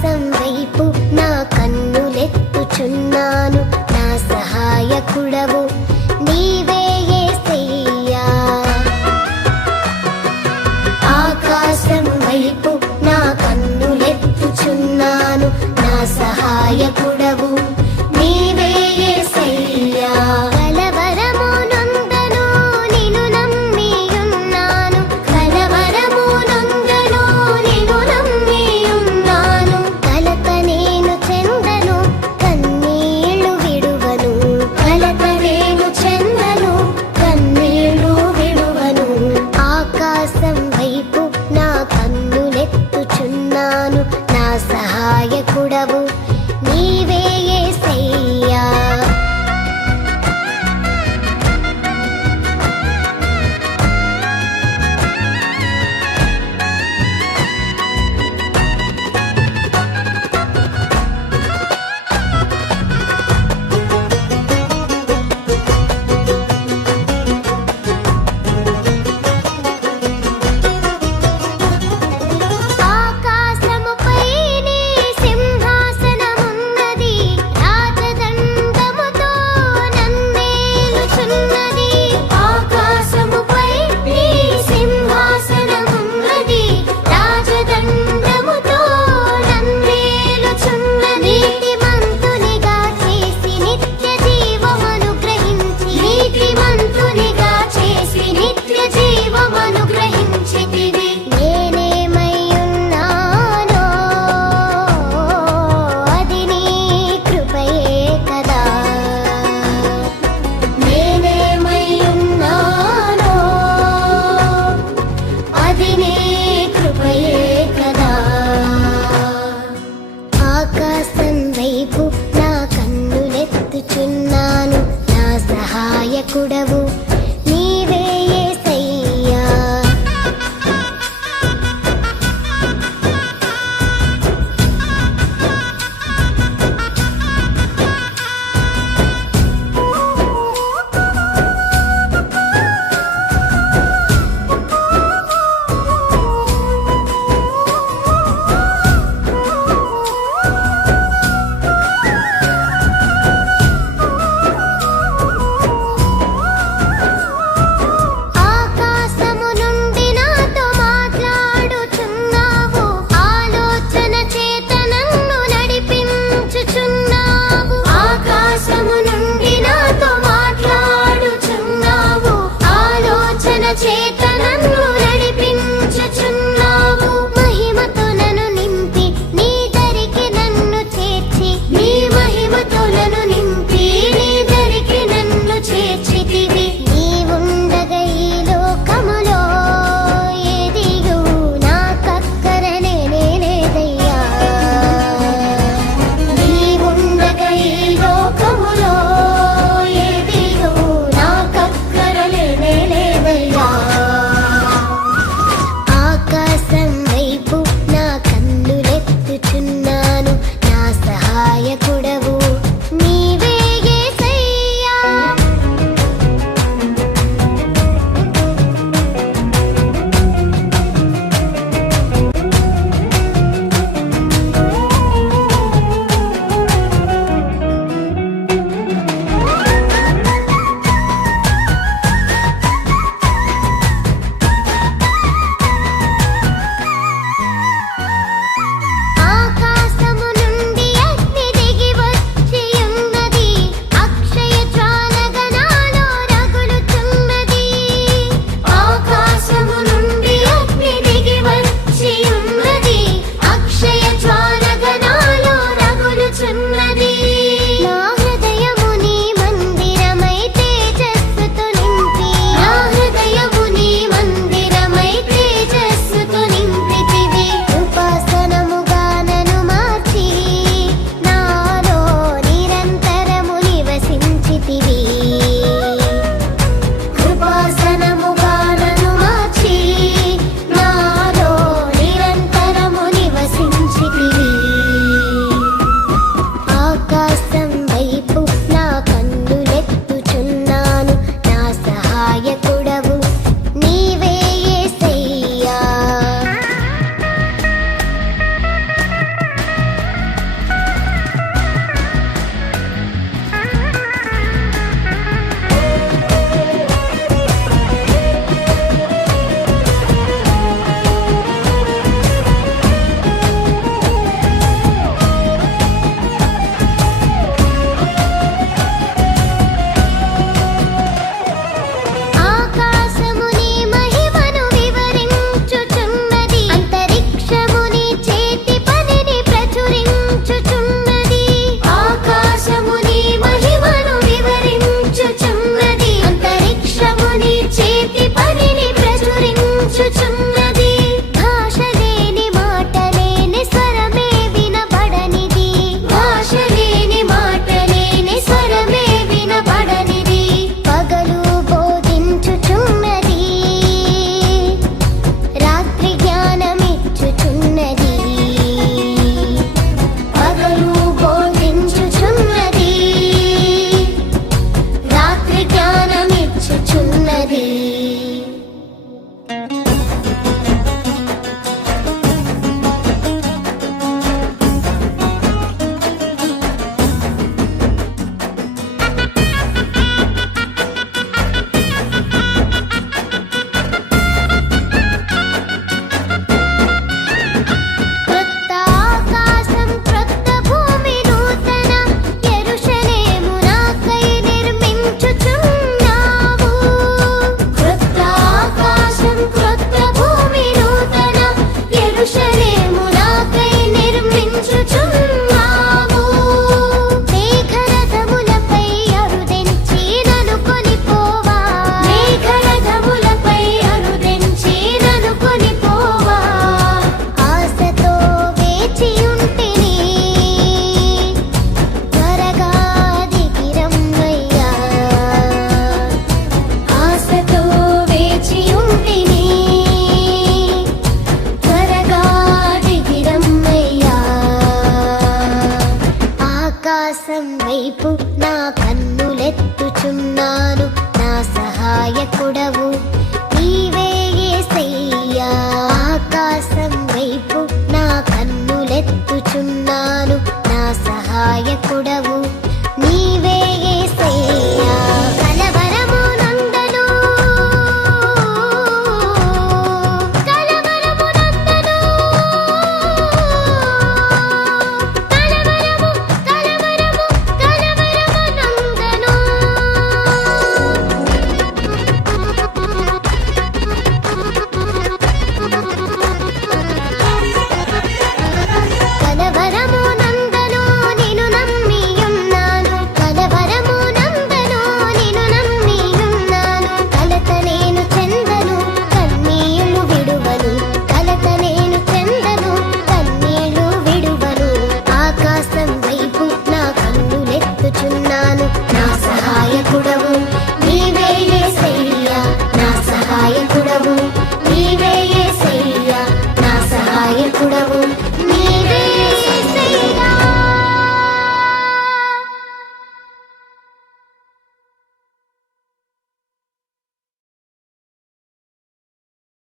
ఆకాశం వైపు నా కన్నులెత్తుచున్నాను. నా సహాయకుడవు నీవే ఏసయ్యా. ఆకాశం వైపు నా కన్నులెత్తుచున్నాను. నా సహాయకుడవు